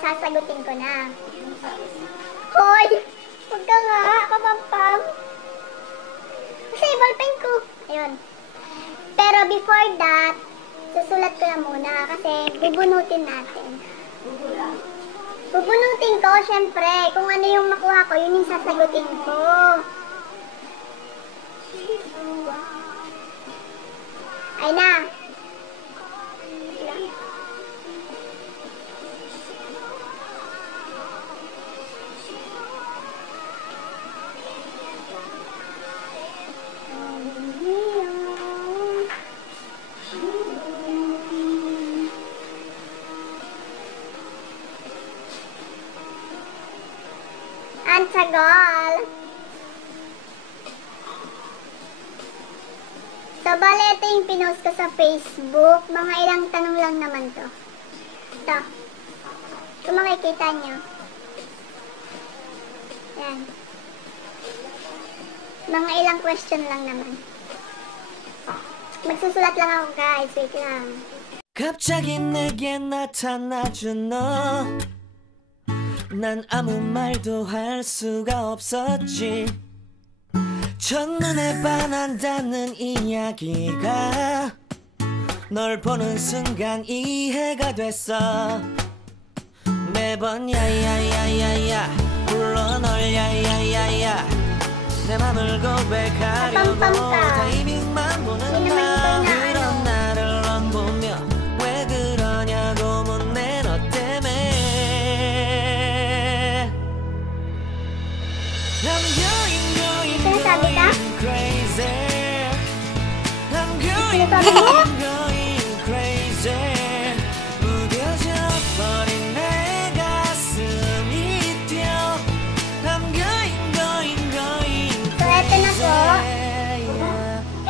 sasagutin ko na. Hoy! Huwag ka nga, kapampam. Kasi ballpen ko. Ayun. Pero before that, susulat ko na muna kasi bubunutin natin. Bubunutin ko, syempre. Kung ano yung makuha ko, yun yung sasagutin ko. Ay na. Antagol. So, bale, ito yung pinost ko sa Facebook. Mga ilang tanong lang naman to. Ito. Kung makikita nyo. Yan. Mga ilang question lang naman. Magsusulat lang ako, guys. Wait lang. 갑자기 내게 나타나준 너 난 아무 말도 할 수가 없었지 첫눈에 반한다는 이야기가 널 보는 순간 이해가 됐어 매번 야야야야야 불러 널 야야야야 내 맘을 고백하려고 타이밍만 보는 나 그런 나를 넌 보며 왜 그러냐고 묻네 너 때문에 I'm going crazy I'm going crazy 무뎌져 버린 내 가슴이 뛰어 I'm going So, eto na po.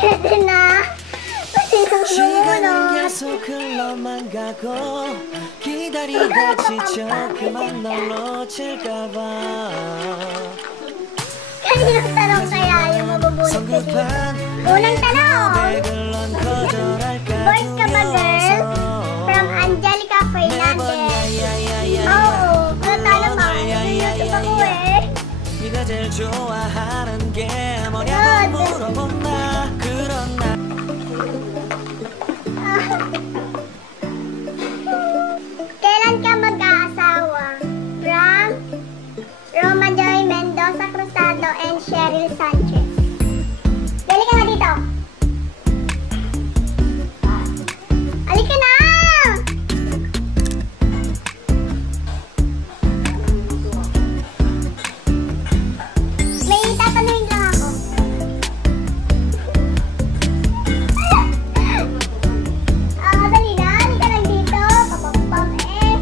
Eto na. Masinang 시간은 계속 흘러만 가고 기다리다 지쳐 그만 널 놓칠까봐 Kaninang tanong kaya yung mabubunod ko dito? Unang tanong! Boys ka ba, girl? From Angelica Fernandez. Oo, ano naman? YouTube ako eh. 네가 제일 좋아하는 게 뭐냐고 물어본다 그런 날 Kailan ka mag-aasawa? From Roma Joy Mendoza Cruzado and Cheryl Sanchez. Dali ka nga dito. Halika na! May tatanungin lang ako. Dali na. Halika lang dito. Papampam eh.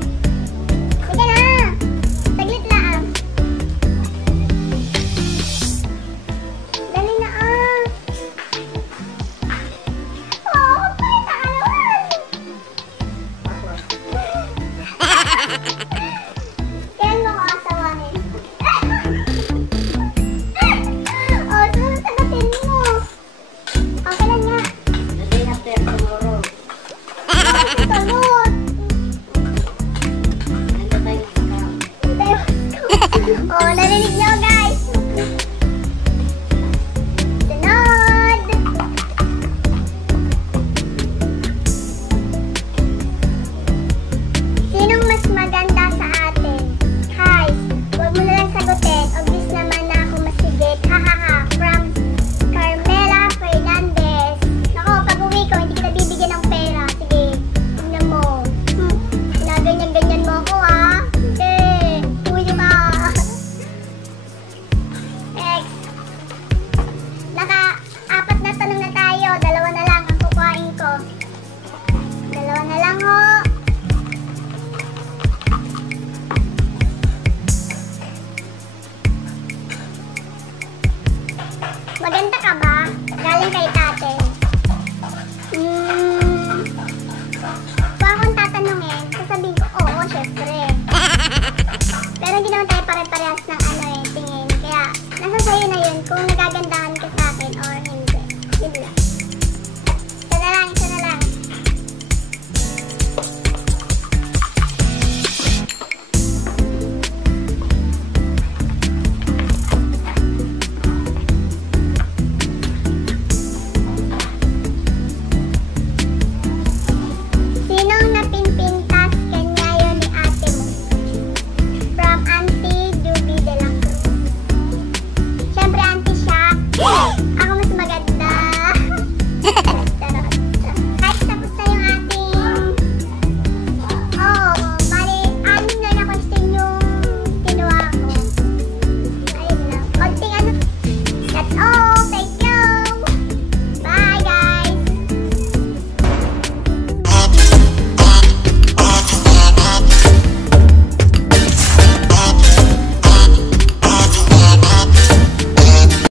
Halika na. Saglit lang. Dali na ah. Oh, kapit ka naman. Kailan mo ko asawahin? Oh, sunod sagutin mo. Okay lang nga. Sagot. Oh, narinig niyo guys. Sunod. Sinong mas maganda sa atin? Guys, huwag mo na lang sagutin. Obvious naman na ako masigit. Hahaha. From Carmela Fernandez. Nako, pag uwi ko, hindi kita bibigyan ng pera. Sige, tingnan mo. Ginaganyan-ganyan mo ako ah. Hindi. Uwi ka. Next. Naka-apat na tanong na tayo. Dalawa na lang ang kukuhain ko. Dalawa na lang ho. Maganda ka ba? Galing kay tate. Kung akong tatanungin, sasabihin ko, oo, syempre. Pero hindi naman tayo pare-parehas ng tingin. Kaya, nasa sayo na yun kung nagagandahan ka sa akin or hindi. Yun lang.